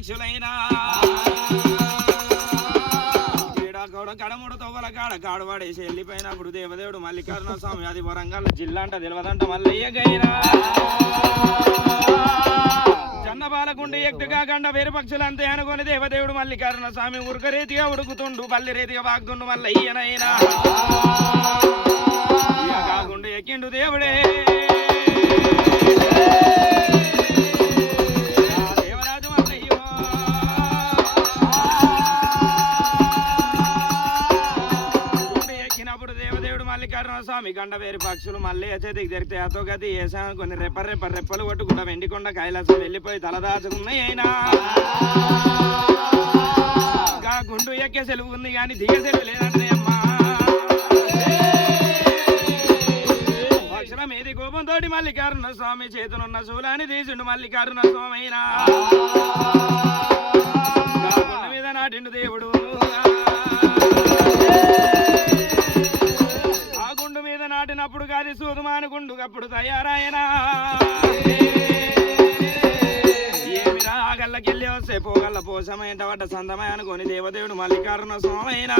పక్షులైనా కడముడు తవ్వల కాడ కాడువాడేసి వెళ్ళిపోయినప్పుడు దేవదేవుడు మల్లికార్జున స్వామి అది వరంగల్ జిల్లా అంట తెలియదంట మల్లయ్యగైనా జన్నబాలకుండి ఎక్తుగా కండ వేరు పక్షులు అంతే అనుకుని దేవదేవుడు మల్లికార్జున స్వామి ఉరకరీతిగా ఉడుకుతుండు పల్లి రీతిగా వాగుతుండు మల్లయ్యనైనా కాకుండా ఎక్కిండు దేవుడే మల్లికార్జున స్వామి గండ వేరు పక్షులు మళ్ళీ చేతికి తెరితే అతో గతి వేసాను కొన్ని రెప్పలు కొట్టుకుంటా వెండికొండ కైలాసం వెళ్ళిపోయి తలదాచుకున్నాయి అయినా గుండు ఎక్కే సెలవు ఉంది కానీ దిగే సెలవు లేదంటే అమ్మా పక్షుల మీది కోపంతో మల్లికార్జున స్వామి చేతులున్న శూలాన్ని తీసిండు మల్లికార్జున స్వామి అయినా గుండ మీద నాటిండు దేవుడు నాటినప్పుడు కాదు సూదుమానుకుండు అప్పుడు తయారాయనా ఏమిరా గల్లకెళ్ళి వస్తే పోగల్ల పోసమైంట పడ్డ సందమై అనుకొని దేవదేవుడు మల్లికార్జున స్వామి అయినా